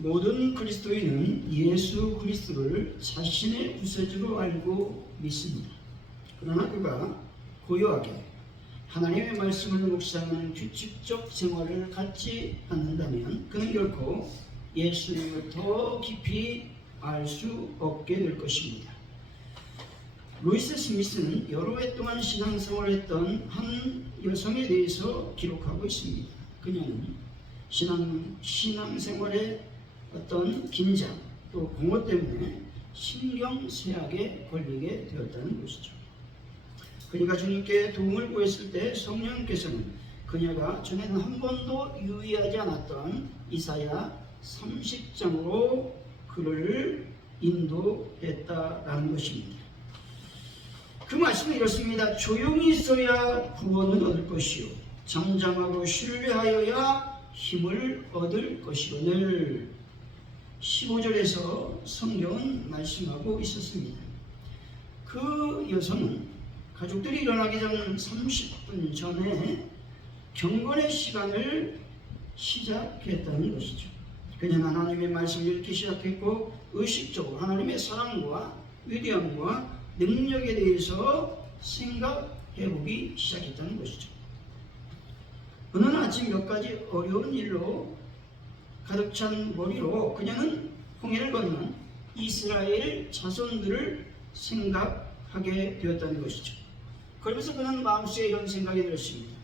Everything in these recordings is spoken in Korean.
모든 그리스도인은 예수 그리스도를 자신의 구세주로 알고 믿습니다. 그러나 그가 고요하게 하나님의 말씀을 묵상하는 규칙적 생활을 갖지 않는다면 그는 결코 예수님을 더 깊이 알 수 없게 될 것입니다. 루이스 스미스는 여러 해 동안 신앙생활을 했던 한 여성에 대해서 기록하고 있습니다. 그녀는 신앙생활에 어떤 긴장 또 공허 때문에 신경쇠약에 걸리게 되었다는 것이죠. 그녀가 주님께 도움을 구했을 때 성령께서는 그녀가 전에는 한 번도 유의하지 않았던 이사야 30장으로 그를 인도했다라는 것입니다. 그 말씀은 이렇습니다. 조용히 있어야 구원을 얻을 것이요 잠잠하고 신뢰하여야 힘을 얻을 것이오늘 15절에서 성경은 말씀하고 있었습니다. 그 여성은 가족들이 일어나기 전 30분 전에 경건의 시간을 시작했다는 것이죠. 그녀는 하나님의 말씀을 읽기 시작했고 의식적으로 하나님의 사랑과 위대함과 능력에 대해서 생각해보기 시작했다는 것이죠. 어느 날 아침 몇 가지 어려운 일로 가득 찬 머리로 그녀는 홍해를 건넌 이스라엘 자손들을 생각하게 되었다는 것이죠. 그러면서 그는 마음속에 이런 생각이 들었습니다.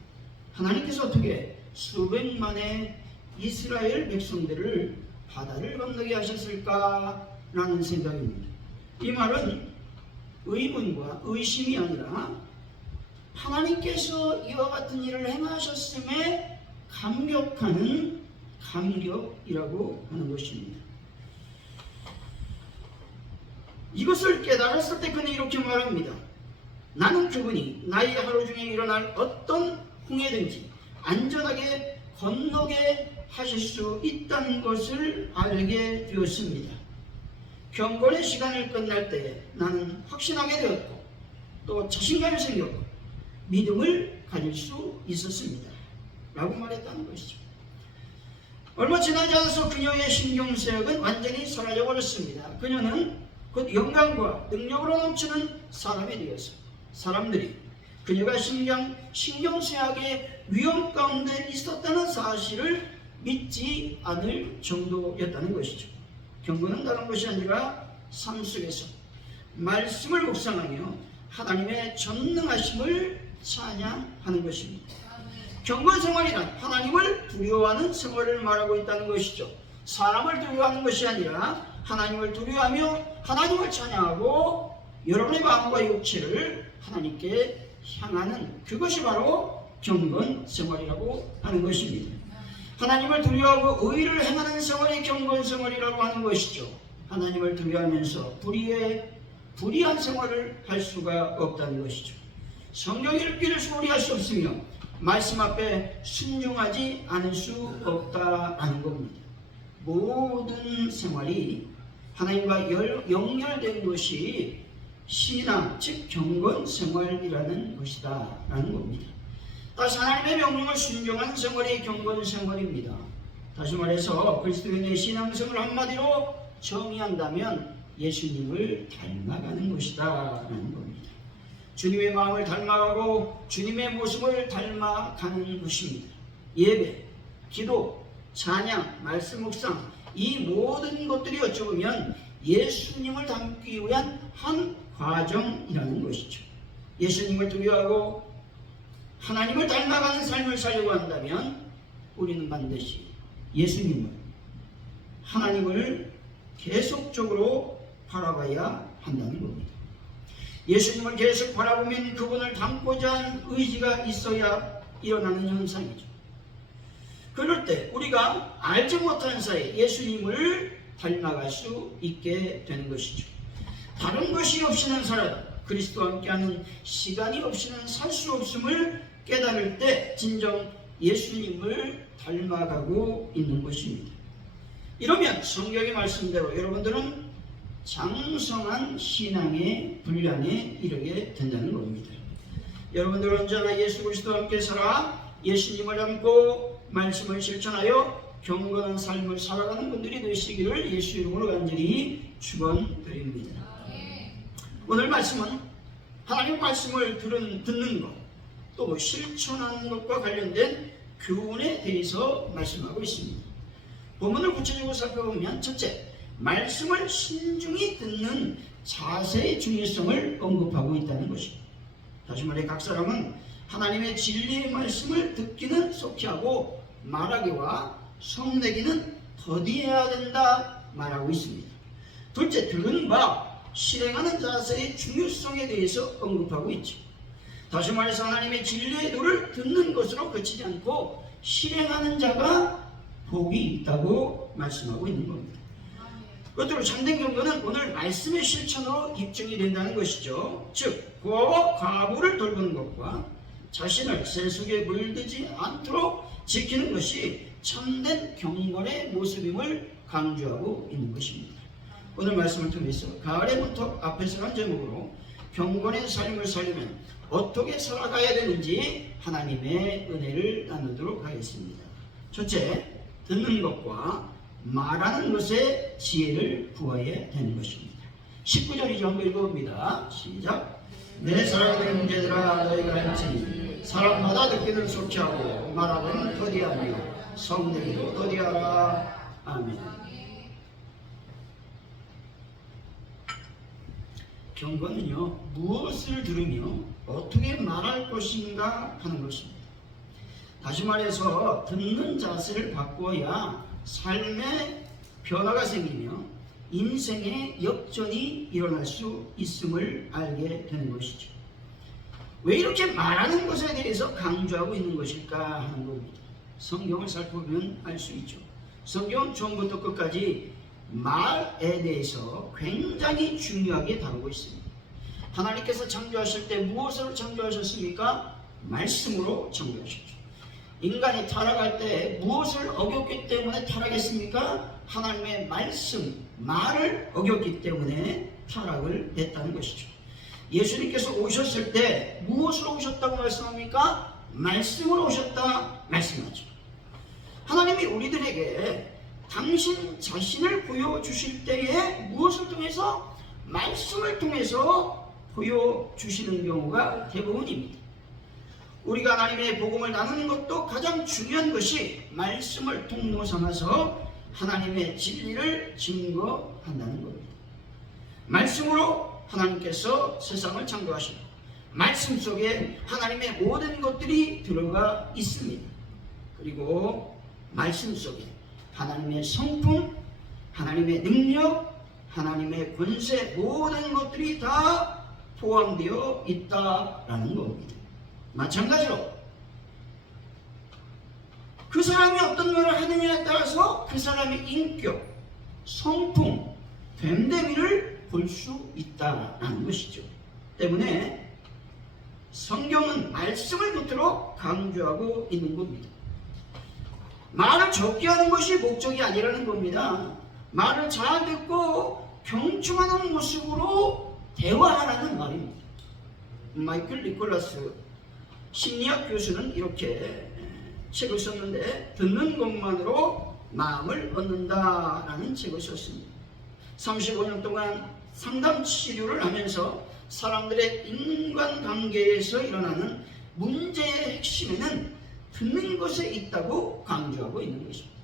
하나님께서 어떻게 수백만의 이스라엘 백성들을 바다를 건너게 하셨을까라는 생각입니다. 이 말은 의문과 의심이 아니라 하나님께서 이와 같은 일을 행하셨음에 감격하는 감격이라고 하는 것입니다. 이것을 깨달았을 때 그는 이렇게 말합니다. 나는 그분이 나의 하루 중에 일어날 어떤 홍해든지 안전하게 건너게 하실 수 있다는 것을 알게 되었습니다. 경건의 시간을 끝날 때 나는 확신하게 되었고 또 자신감이 생겼고 믿음을 가질 수 있었습니다. 라고 말했다는 것이죠. 얼마 지나지 않아서 그녀의 신경쇠약은 완전히 사라져 버렸습니다. 그녀는 곧 영광과 능력으로 넘치는 사람이 되어서 사람들이 그녀가 신경쇠약의 위험 가운데 있었다는 사실을 믿지 않을 정도였다는 것이죠. 경건은 다른 것이 아니라 삶 속에서 말씀을 묵상하며 하나님의 전능하심을 찬양하는 것입니다. 경건 생활이란 하나님을 두려워하는 생활을 말하고 있다는 것이죠. 사람을 두려워하는 것이 아니라 하나님을 두려워하며 하나님을 찬양하고 여러분의 마음과 육체를 하나님께 향하는 그것이 바로 경건 생활이라고 하는 것입니다. 하나님을 두려워하고 의를 행하는 생활이 경건 생활이라고 하는 것이죠. 하나님을 두려워하면서 불의한 생활을 할 수가 없다는 것이죠. 성경 읽기를 소홀히 할 수 없으며 말씀 앞에 순종하지 않을 수 없다라는 겁니다. 모든 생활이 하나님과 연결된 것이 신앙, 즉 경건 생활이라는 것이다 라는 겁니다. 다시 하나님의 명령을 순종하는 생활이 경건 생활입니다. 다시 말해서 그리스도인의 신앙생활을 한마디로 정의한다면 예수님을 닮아가는 것이다 라는 겁니다. 주님의 마음을 닮아가고 주님의 모습을 닮아가는 것입니다. 예배, 기도, 찬양, 말씀 묵상 이 모든 것들이 어찌 보면 예수님을 닮기 위한 한 과정이라는 것이죠. 예수님을 두려워하고 하나님을 닮아가는 삶을 살려고 한다면 우리는 반드시 예수님을, 하나님을 계속적으로 바라봐야 한다는 겁니다. 예수님을 계속 바라보면 그분을 닮고자 하는 의지가 있어야 일어나는 현상이죠. 그럴 때 우리가 알지 못한 사이에 예수님을 닮아갈 수 있게 되는 것이죠. 다른 것이 없이는 살아도 그리스도와 함께하는 시간이 없이는 살 수 없음을 깨달을 때 진정 예수님을 닮아가고 있는 것입니다. 이러면 성경의 말씀대로 여러분들은 장성한 신앙의 분량에 이르게 된다는 겁니다. 여러분들은 언제나 예수 그리스도와 함께 살아 예수님을 닮고 말씀을 실천하여 경건한 삶을 살아가는 분들이 되시기를 예수 이름으로 간절히 축원드립니다. 오늘 말씀은 하나님 말씀을 듣는 것, 또 실천하는 것과 관련된 교훈에 대해서 말씀하고 있습니다. 본문을 구체적으로 살펴보면 첫째, 말씀을 신중히 듣는 자세의 중요성을 언급하고 있다는 것입니다. 다시 말해 각 사람은 하나님의 진리의 말씀을 듣기는 속히 하고 말하기와 성내기는 더디해야 된다 말하고 있습니다. 둘째, 들은 바 실행하는 자세의 중요성에 대해서 언급하고 있죠. 다시 말해서 하나님의 진리의 도를 듣는 것으로 그치지 않고 실행하는 자가 복이 있다고 말씀하고 있는 겁니다. 끝으로 참된 경건은 오늘 말씀의 실천으로 입증이 된다는 것이죠. 즉 고아와 과부를 돌보는 것과 자신을 세속에 물들지 않도록 지키는 것이 참된 경건의 모습임을 강조하고 있는 것입니다. 오늘 말씀을 통해서 가을의 문턱 앞에서 한 제목으로 경건의 삶을 살려면 어떻게 살아가야 되는지 하나님의 은혜를 나누도록 하겠습니다. 첫째, 듣는 것과 말하는 것에 지혜를 구해야 되는 것입니다. 19절이죠. 한번 읽어봅니다. 시작. 내 사랑하는 형제들아 너희가 알지 사람마다 듣기는 속히 하고 말하기는 더디하며 성내기도 더디하라. 아멘. 경건은요, 무엇을 들으며 어떻게 말할 것인가 하는 것입니다. 다시 말해서 듣는 자세를 바꿔야 삶의 변화가 생기며 인생의 역전이 일어날 수 있음을 알게 되는 것이죠. 왜 이렇게 말하는 것에 대해서 강조하고 있는 것일까 하는 겁니다. 성경을 살펴보면 알 수 있죠. 성경은 처음부터 끝까지 말에 대해서 굉장히 중요하게 다루고 있습니다. 하나님께서 창조하실 때 무엇으로 창조하셨습니까? 말씀으로 창조하셨죠. 인간이 타락할 때 무엇을 어겼기 때문에 타락했습니까? 하나님의 말씀, 말을 어겼기 때문에 타락을 했다는 것이죠. 예수님께서 오셨을 때 무엇으로 오셨다고 말씀합니까? 말씀으로 오셨다 말씀하죠. 하나님이 우리들에게 당신 자신을 보여주실 때에 무엇을 통해서? 말씀을 통해서 보여주시는 경우가 대부분입니다. 우리가 하나님의 복음을 나누는 것도 가장 중요한 것이 말씀을 통로 삼아서 하나님의 진리를 증거한다는 겁니다. 말씀으로 하나님께서 세상을 창조하시고 말씀 속에 하나님의 모든 것들이 들어가 있습니다. 그리고 말씀 속에 하나님의 성품, 하나님의 능력, 하나님의 권세 모든 것들이 다 포함되어 있다라는 겁니다. 마찬가지로 그 사람이 어떤 말을 하느냐에 따라서 그 사람의 인격, 성품, 됨됨이를 볼 수 있다라는 것이죠. 때문에 성경은 말씀을 끝으로 강조하고 있는 겁니다. 말을 적게 하는 것이 목적이 아니라는 겁니다. 말을 잘 듣고 경청하는 모습으로 대화하라는 말입니다. 마이클 니콜라스 심리학 교수는 이렇게 책을 썼는데 듣는 것만으로 마음을 얻는다라는 책을 썼습니다. 35년 동안 상담 치료를 하면서 사람들의 인간관계에서 일어나는 문제의 핵심에는 듣는 것에 있다고 강조하고 있는 것입니다.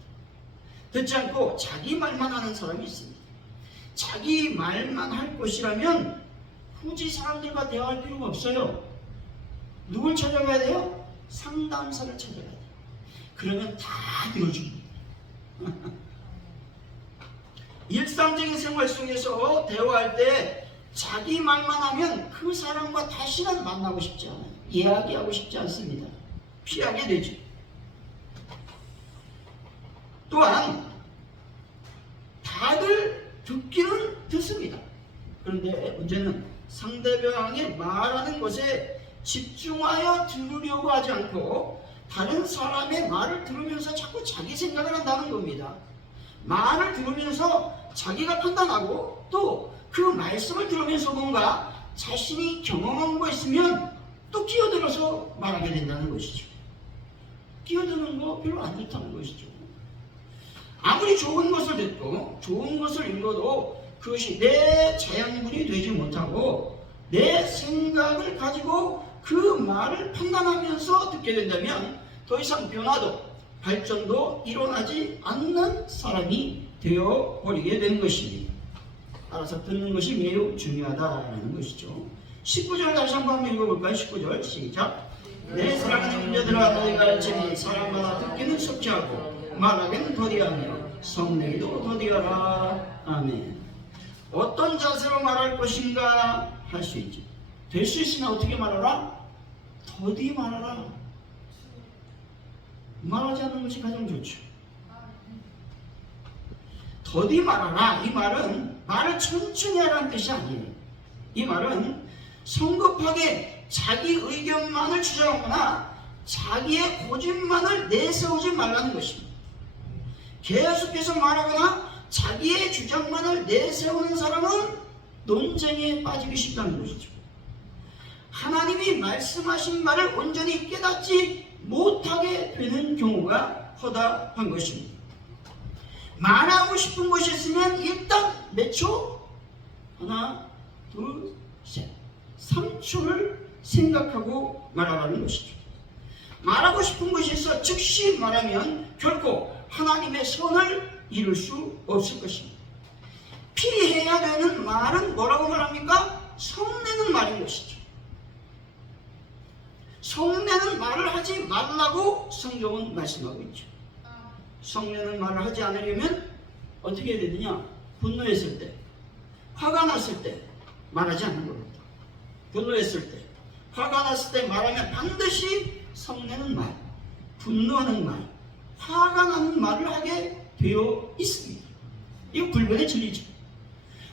듣지 않고 자기 말만 하는 사람이 있습니다. 자기 말만 할 것이라면 굳이 사람들과 대화할 필요가 없어요. 누굴 찾아가야 돼요? 상담사를 찾아가야 돼요. 그러면 다 들어줍니다. 일상적인 생활 속에서 대화할 때 자기 말만 하면 그 사람과 다시는 만나고 싶지 않아요. 이야기하고 싶지 않습니다. 피하게 되죠. 또한 다들 듣기는 듣습니다. 그런데 문제는 상대방이 말하는 것에 집중하여 들으려고 하지 않고 다른 사람의 말을 들으면서 자꾸 자기 생각을 한다는 겁니다. 말을 들으면서 자기가 판단하고 또 그 말씀을 들으면서 뭔가 자신이 경험한 거 있으면 또 끼어들어서 말하게 된다는 것이죠. 끼어드는 거 별로 안 좋다는 것이죠. 아무리 좋은 것을 듣고 좋은 것을 읽어도 그것이 내 자양분이 되지 못하고 내 생각을 가지고 그 말을 판단하면서 듣게 된다면 더 이상 변화도 발전도 일어나지 않는 사람이 되어버리게 되는 것입니다. 따라서 듣는 것이 매우 중요하다는 것이죠. 19절 다시 한번 읽어볼까요? 19절 시작. 내 사랑하는 형제들아 너희가 알지니 사람마다 듣기는 속히하고 말하기는 더디하며 성내기도 더디하라. 아멘. 어떤 자세로 말할 것인가 할 수 있죠. 될 수 있으나 어떻게 말하라? 더디 말하라. 말하지 않는 것이 가장 좋죠. 더디 말하라. 이 말은 말을 천천히 하라는 뜻이 아니에요. 이 말은 성급하게 자기 의견만을 주장하거나 자기의 고집만을 내세우지 말라는 것입니다. 계속해서 말하거나 자기의 주장만을 내세우는 사람은 논쟁에 빠지기 쉽다는 것이죠. 하나님이 말씀하신 말을 온전히 깨닫지 못하게 되는 경우가 허다한 것입니다. 말하고 싶은 것이 있으면 일단 몇 초? 하나, 둘, 셋. 3초를 생각하고 말하라는 것이죠. 말하고 싶은 것이 있어 즉시 말하면 결코 하나님의 선을 이룰 수 없을 것입니다. 피해야 되는 말은 뭐라고 말합니까? 성내는 말인 것이죠. 성내는 말을 하지 말라고 성경은 말씀하고 있죠. 성내는 말을 하지 않으려면 어떻게 해야 되느냐? 분노했을 때, 화가 났을 때 말하지 않는 겁니다. 분노했을 때, 화가 났을 때 말하면 반드시 성내는 말, 분노하는 말, 화가 나는 말을 하게 되어 있습니다. 이거 불변의 진리죠.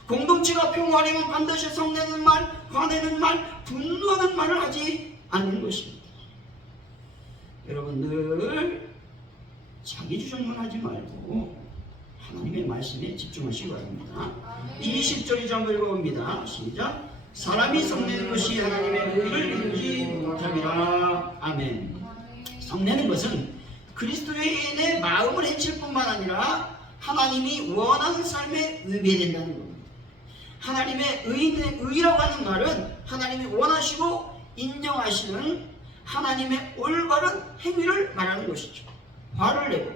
공동체가 평화하려면 반드시 성내는 말, 화내는 말, 분노하는 말을 하지 않는 것입니다. 여러분 늘 자기 주장만 하지 말고 하나님의 말씀에 집중하시기 바랍니다. 20절 이상 읽어봅니다. 시작. 사람이 성내는 것이 하나님의 의를 이루지 못함이라. 아멘. 성내는 것은 그리스도인의 마음을 해칠 뿐만 아니라 하나님이 원하는 삶에 의배된다는 겁니다. 하나님의 의라고 하는 말은 하나님이 원하시고 인정하시는 하나님의 올바른 행위를 말하는 것이죠. 화를 내고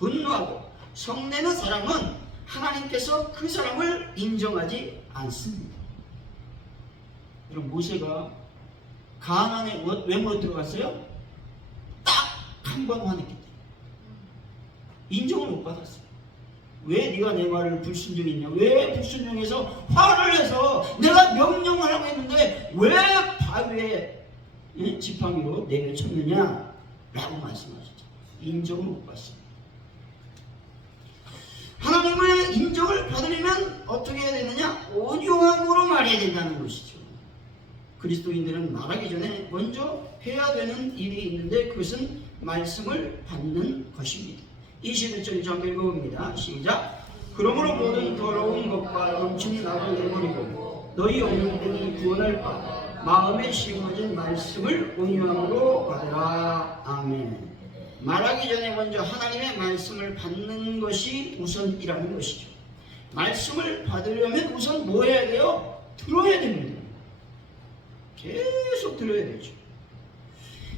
분노하고 성내는 사람은 하나님께서 그 사람을 인정하지 않습니다. 여러분 모세가 가나안에 왜 못 들어갔어요? 딱 한 번 화냈기 때문에 인정을 못 받았어요. 왜 네가 내 말을 불순종했냐? 왜 불순종해서 화를 내서 내가 명령을 하고 있는데 왜 바위에 지팡이로 내려쳤느냐? 라고 말씀하셨죠. 인정을 못 받습니다. 하나님의 인정을 받으려면 어떻게 해야 되느냐? 온유함으로 말해야 된다는 것이죠. 그리스도인들은 말하기 전에 먼저 해야 되는 일이 있는데 그것은 말씀을 받는 것입니다. 21절 장 읽어봅니다. 시작. 그러므로 모든 더러운 것과 넘치는 악을 내버리고 너희 영혼들이 구원할 바 마음에 심어진 말씀을 온유함으로 받으라. 아멘. 말하기 전에 먼저 하나님의 말씀을 받는 것이 우선이라는 것이죠. 말씀을 받으려면 우선 뭐 해야 돼요? 들어야 됩니다. 계속 들어야 되죠.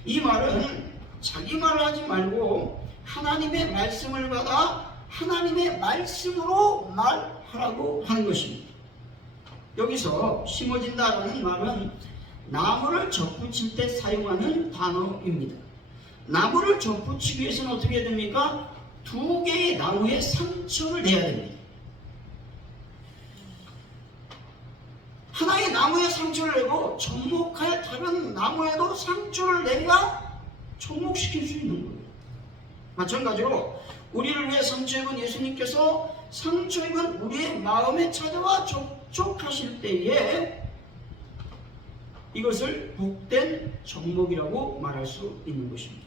이 말은 자기 말을 하지 말고 하나님의 말씀을 받아 하나님의 말씀으로 말하라고 하는 것입니다. 여기서 심어진다라는 말은 나무를 접붙일 때 사용하는 단어입니다. 나무를 접붙이기 위해서는 어떻게 해야 됩니까? 두 개의 나무에 상처를 내야 됩니다. 하나의 나무에 상처를 내고 접목할 다른 나무에도 상처를 내야 접목시킬 수 있는 거예요. 마찬가지로 우리를 위해 상처 입은 예수님께서 상처 입은 우리의 마음에 찾아와 접촉하실 때에 이것을 복된 접목이라고 말할 수 있는 것입니다.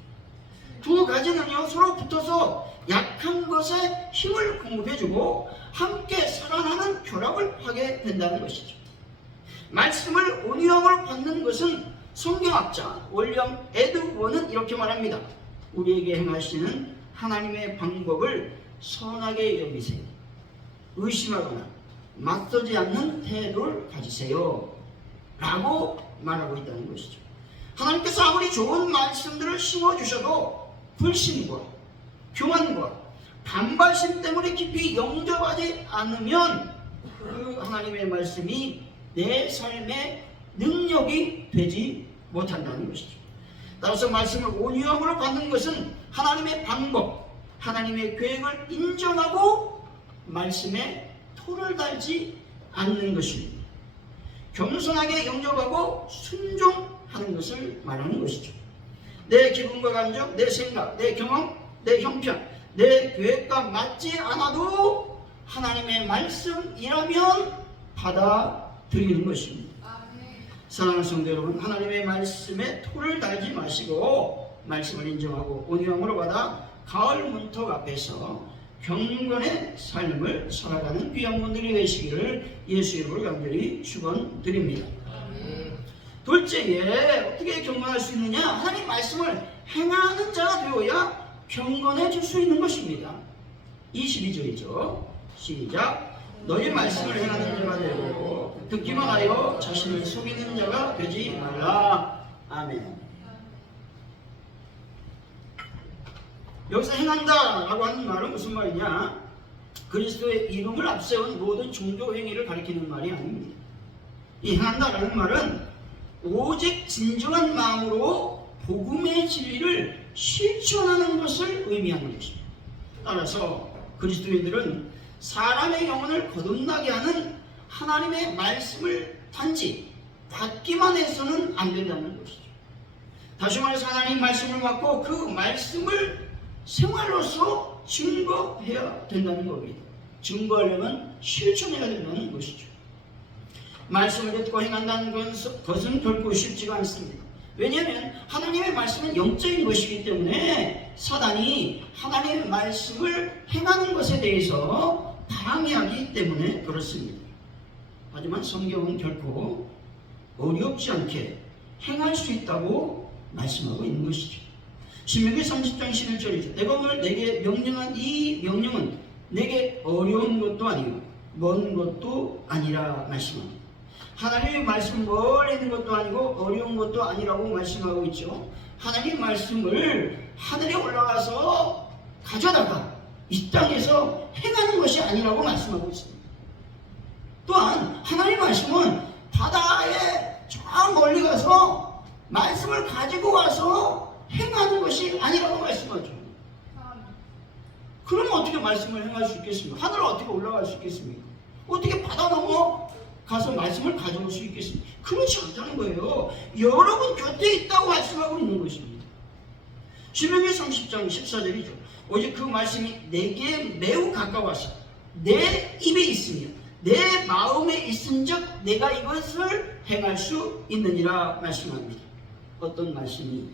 두 가지는요 서로 붙어서 약한 것에 힘을 공급해주고 함께 살아나는 결합을 하게 된다는 것이죠. 말씀을 온유함으로 받는 것은 성경학자 윌리엄 에드워는 이렇게 말합니다. 우리에게 행하시는 하나님의 방법을 선하게 여기세요. 의심하거나 맞서지 않는 태도를 가지세요 라고 말하고 있다는 것이죠. 하나님께서 아무리 좋은 말씀들을 심어주셔도 불신과 교만과 반발심 때문에 깊이 영접하지 않으면 그 하나님의 말씀이 내 삶의 능력이 되지 못한다는 것이죠. 따라서 말씀을 온유함으로 받는 것은 하나님의 방법, 하나님의 계획을 인정하고 말씀에 토를 달지 않는 것입니다. 겸손하게 영접하고 순종하는 것을 말하는 것이죠. 내 기분과 감정, 내 생각, 내 경험, 내 형편, 내 계획과 맞지 않아도 하나님의 말씀이라면 받아들이는 것입니다. 사랑하는 성도 여러분, 하나님의 말씀에 토를 달지 마시고 말씀을 인정하고 온유함으로 받아 가을 문턱 앞에서 경건의 삶을 살아가는 귀한 분들이 되시기를 예수 이름으로 간절히 축원드립니다. 둘째에 어떻게 경건할 수 있느냐? 하나님 말씀을 행하는 자가 되어야 경건해질 수 있는 것입니다. 22절이죠. 시작. 너희 말씀을 행하는 자가 되고 듣기만 하여 자신을 속이는 자가 되지 말라. 아멘. 여기서 행한다 라고 하는 말은 무슨 말이냐? 그리스도의 이름을 앞세운 모든 종교 행위를 가리키는 말이 아닙니다. 이 행한다 라는 말은 오직 진정한 마음으로 복음의 진리를 실천하는 것을 의미하는 것입니다. 따라서 그리스도인들은 사람의 영혼을 거듭나게 하는 하나님의 말씀을 단지 받기만 해서는 안 된다는 것이죠. 다시 말해서 하나님 말씀을 받고 그 말씀을 생활로서 증거해야 된다는 겁니다. 증거하려면 실천해야 된다는 것이죠. 말씀을 듣고 행한다는 것은 결코 쉽지가 않습니다. 왜냐하면 하나님의 말씀은 영적인 것이기 때문에 사단이 하나님의 말씀을 행하는 것에 대해서 방해하기 때문에 그렇습니다. 하지만 성경은 결코 어렵지 않게 행할 수 있다고 말씀하고 있는 것이죠. 신명기 30장 11절이죠. 내가 오늘 내게 명령한 이 명령은 내게 어려운 것도 아니고 먼 것도 아니라 말씀합니다. 하나님의 말씀 멀리 있는 것도 아니고 어려운 것도 아니라고 말씀하고 있죠. 하나님의 말씀을 하늘에 올라가서 가져다가 이 땅에서 행하는 것이 아니라고 말씀하고 있습니다. 또한 하나님의 말씀은 바다에 저 멀리 가서 말씀을 가지고 와서 행하는 것이 아니라고 말씀하죠. 그러면 어떻게 말씀을 행할 수 있겠습니까? 하늘을 어떻게 올라갈 수 있겠습니까? 어떻게 바다 넘어 가서 말씀을 가져올 수 있겠습니까? 그렇지 않다는 거예요. 여러분 곁에 있다고 말씀하고 있는 것입니다. 신명기 30장 14절이죠. 오직 그 말씀이 내게 매우 가까워서 내 입에 있으며 내 마음에 있은즉 내가 이것을 행할 수 있느니라 말씀합니다. 어떤 말씀이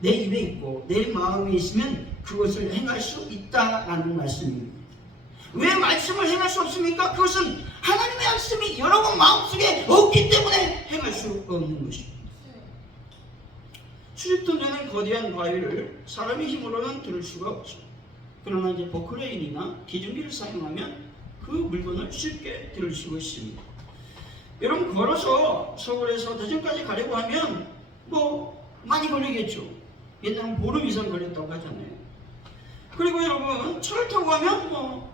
내 입에 있고 내 마음에 있으면 그것을 행할 수 있다라는 말씀입니다. 왜 말씀을 행할 수 없습니까? 그것은 하나님의 말씀이 여러분 마음속에 없기 때문에 행할 수 없는 것입니다. 수십 톤 되는 거대한 바위를 사람의 힘으로는 들을 수가 없죠. 그러나 이제 버크레인이나 기중기를 사용하면 그 물건을 쉽게 들을 수가 있습니다. 여러분 걸어서 서울에서 대전까지 가려고 하면 많이 걸리겠죠. 옛날엔 보름 이상 걸렸다고 하잖아요. 그리고 여러분 차를 타고 가면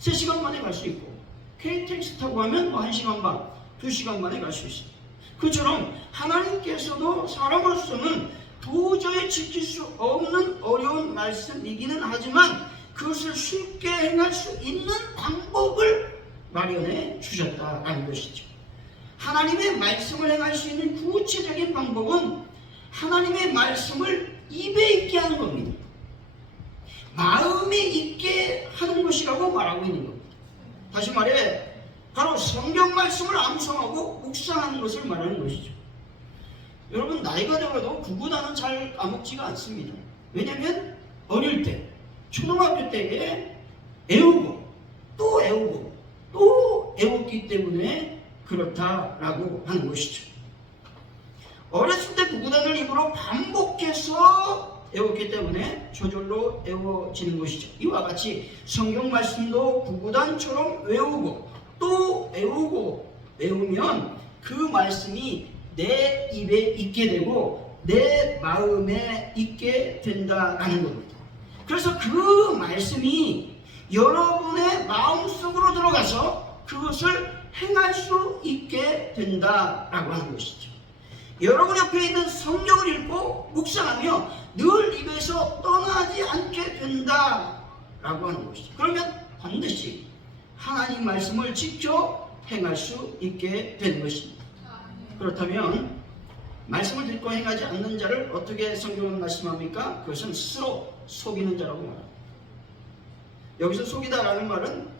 3시간 만에 갈 수 있고 KTX 타고 가면 1시간 반, 2시간 만에 갈 수 있습니다. 그처럼 하나님께서도 사람으로서는 도저히 지킬 수 없는 어려운 말씀이기는 하지만 그것을 쉽게 행할 수 있는 방법을 마련해 주셨다는 것이죠. 하나님의 말씀을 행할 수 있는 구체적인 방법은 하나님의 말씀을 입에 있게 하는 겁니다. 마음에 있게 하는 것이라고 말하고 있는 겁니다. 다시 말해 바로 성경 말씀을 암송하고 묵상하는 것을 말하는 것이죠. 여러분 나이가 들어도 구구단은 잘 까먹지가 않습니다. 왜냐하면 어릴 때 초등학교 때에 애우고 또 애우고 또 애웠기 때문에 그렇다라고 하는 것이죠. 어렸을 때 구구단을 입으로 반복해서 애웠기 때문에 저절로 애워지는 것이죠. 이와 같이 성경 말씀도 구구단처럼 외우고 또 외우면 그 말씀이 내 입에 있게 되고 내 마음에 있게 된다라는 겁니다. 그래서 그 말씀이 여러분의 마음속으로 들어가서 그것을 행할 수 있게 된다라고 하는 것이죠. 여러분 옆에 있는 성경을 읽고 묵상하며 늘 입에서 떠나지 않게 된다라고 하는 것이죠. 그러면 반드시 하나님 말씀을 지켜 행할 수 있게 되는 것입니다. 그렇다면 말씀을 듣고 행하지 않는 자를 어떻게 성경은 말씀합니까? 그것은 스스로 속이는 자라고 말합니다. 여기서 속이다라는 말은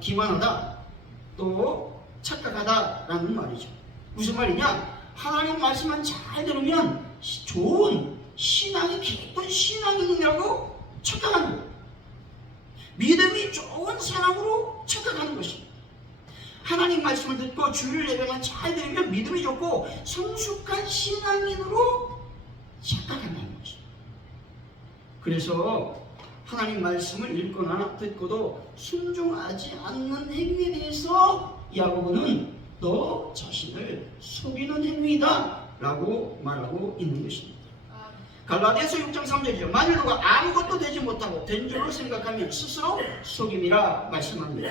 기만하다 또 착각하다라는 말이죠. 무슨 말이냐? 하나님 말씀만 잘 들으면 좋은 신앙이 깊은 신앙인이라고 착각하는 거예요. 믿음이 좋은 사람으로 착각하는 것입니다. 하나님 말씀을 듣고 주일 예배만 잘 들으면 믿음이 좋고 성숙한 신앙인으로 착각한다는 것입니다. 그래서 하나님 말씀을 읽거나 듣고도 순종하지 않는 행위에 대해서 야고보는 너 자신을 속이는 행위다 라고 말하고 있는 것입니다. 갈라디아서 6장 3절이죠. 만일 누가 아무것도 되지 못하고 된 줄로 생각하면 스스로 속임이라 말씀합니다.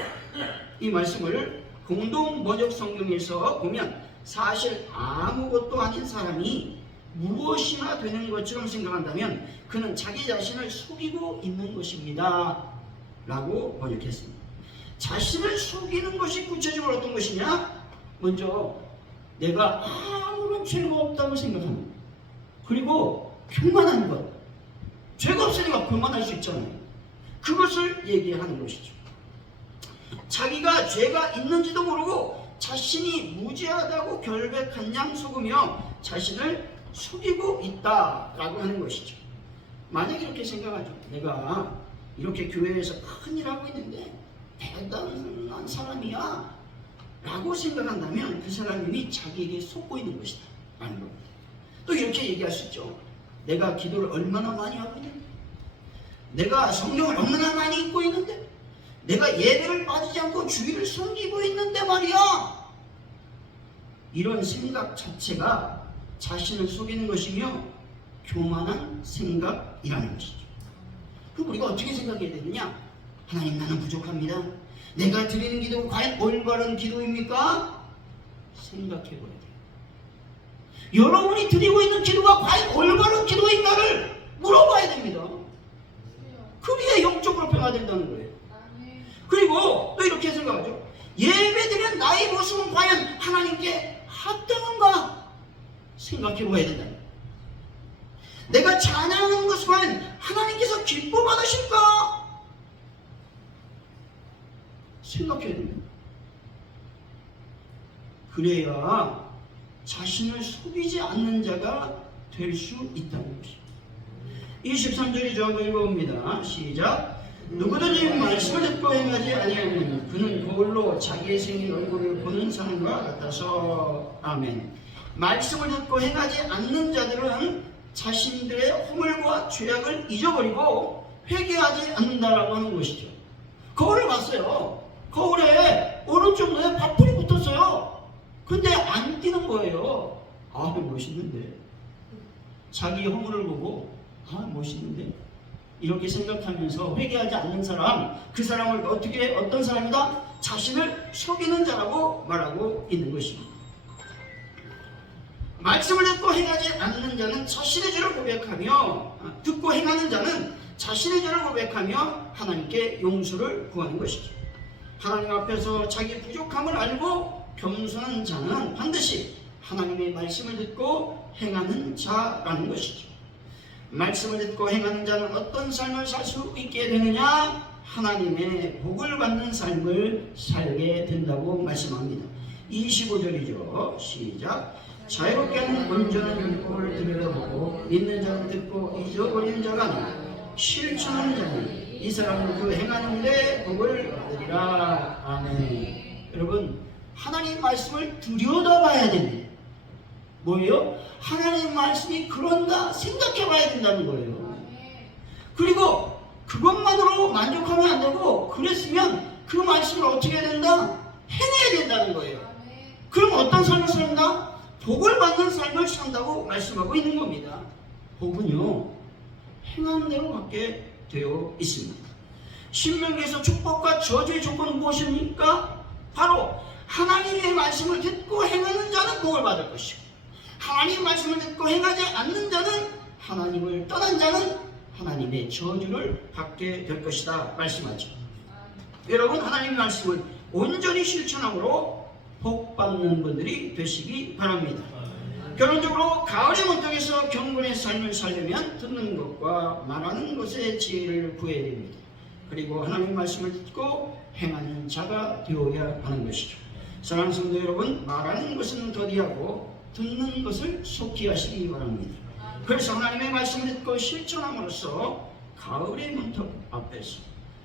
이 말씀을 공동 번역 성경에서 보면 사실 아무것도 아닌 사람이 무엇이나 되는 것처럼 생각한다면 그는 자기 자신을 속이고 있는 것입니다 라고 번역했습니다. 자신을 속이는 것이 구체적으로 어떤 것이냐? 먼저 내가 아무런 죄가 없다고 생각하는 것, 그리고 교만한 것. 죄가 없으니까 교만할 수 있잖아요. 그것을 얘기하는 것이죠. 자기가 죄가 있는지도 모르고 자신이 무죄하다고 결백한 양 속으며 자신을 속이고 있다라고 하는 것이죠. 만약에 이렇게 생각하죠. 내가 이렇게 교회에서 큰일 하고 있는데 대단한 사람이야 라고 생각한다면 그 사람이 자기에게 속고 있는 것이다 라는 겁니다. 또 이렇게 얘기할 수 있죠. 내가 기도를 얼마나 많이 하고 있는데, 내가 성경을 얼마나 많이 읽고 있는데, 내가 예배를 빠지지 않고 주일을 섬기고 있는데 말이야. 이런 생각 자체가 자신을 속이는 것이며 교만한 생각이라는 것이죠. 그럼 우리가 어떻게 생각해야 되느냐? 하나님, 나는 부족합니다. 내가 드리는 기도가 과연 올바른 기도입니까? 생각해 봐야 돼요. 여러분이 드리고 있는 기도가 과연 올바른 기도인가를 물어봐야 됩니다. 그래야 영적으로 변화된다는 거예요. 그리고 또 이렇게 생각하죠. 예배드리는 나의 모습은 과연 하나님께 합당한가 생각해 봐야 된다. 내가 찬양하는 것은 과연 하나님께서 기뻐 받으실까 생각해야 됩니다. 그래야 자신을 속이지 않는 자가 될 수 있다는 것입니다. 23절이죠. 한번 읽어봅니다. 시작. 누구든지 말씀을 듣고 행하지 아니하면 그는 거울로 자기의 생긴 얼굴을 보는 사람과 같아서. 아멘. 말씀을 듣고 행하지 않는 자들은 자신들의 허물과 죄악을 잊어버리고 회개하지 않는다라고 하는 것이죠. 거울을 봤어요. 거울에 오른쪽 눈에 밥풀이 붙었어요. 근데 안 뛰는 거예요. 아, 멋있는데. 자기 허물을 보고 아, 멋있는데. 이렇게 생각하면서 회개하지 않는 사람, 그 사람을 어떤 사람이다? 자신을 속이는 자라고 말하고 있는 것입니다. 말씀을 듣고 행하지 않는 자는 자신의 죄를 고백하며, 듣고 행하는 자는 자신의 죄를 고백하며 하나님께 용서를 구하는 것이죠. 하나님 앞에서 자기 부족함을 알고 겸손한 자는 반드시 하나님의 말씀을 듣고 행하는 자라는 것이죠. 말씀을 듣고 행하는 자는 어떤 삶을 살 수 있게 되느냐? 하나님의 복을 받는 삶을 살게 된다고 말씀합니다. 25절이죠. 시작. 자유롭게 하는 온전한 율법을 들여다보고 믿는 자는 듣고 잊어버리는 자가 아니라 실천하는 자는 이 사람은 그 행하는 데 복을 받으리라. 아멘. 여러분, 하나님 말씀을 들여다봐야 됩니다. 뭐예요? 하나님 말씀이 그런가 생각해 봐야 된다는 거예요. 그리고 그것만으로 만족하면 안 되고, 그랬으면 그 말씀을 어떻게 해야 된다? 행해야 된다는 거예요. 그럼 어떤 삶을 산다? 복을 받는 삶을 산다고 말씀하고 있는 겁니다. 복은요, 행하는 대로 받게 되어 있습니다. 신명기에서 축복과 저주의 조건은 무엇입니까? 바로 하나님의 말씀을 듣고 행하는 자는 복을 받을 것이고, 하나님의 말씀을 듣고 행하지 않는 자는, 하나님을 떠난 자는 하나님의 저주를 받게 될 것이다 말씀하죠. 여러분, 하나님의 말씀을 온전히 실천함으로 복 받는 분들이 되시기 바랍니다. 결론적으로 가을의 문턱에서 경건의 삶을 살려면 듣는 것과 말하는 것의 지혜를 구해야 됩니다. 그리고 하나님의 말씀을 듣고 행하는 자가 되어야 하는 것이죠. 사랑하는 성도 여러분, 말하는 것은 더디하고 듣는 것을 속히 하시기 바랍니다. 그래서 하나님의 말씀을 듣고 실천함으로써 가을의 문턱 앞에서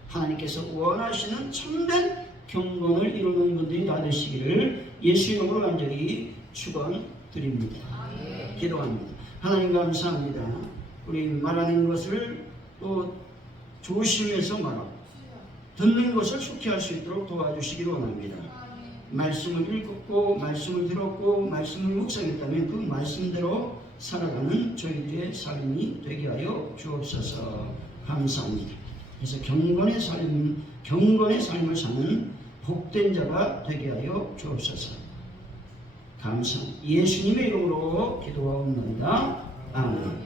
하나님께서 원하시는 참된 경건을 이루는 분들이 다 되시기를 예수 이름으로 간절히 축원드립니다. 기도합니다. 하나님 감사합니다. 우리 말하는 것을 또 조심해서 말하고 듣는 것을 속히 할 수 있도록 도와주시기를 원합니다. 말씀을 읽었고 말씀을 들었고 말씀을 묵상했다면 그 말씀대로 살아가는 저희들의 삶이 되게 하여 주옵소서. 감사합니다. 그래서 경건의 삶을 사는 복된 자가 되게 하여 주옵소서. 감사합니다. 예수님의 이름으로 기도하옵나이다. 아멘.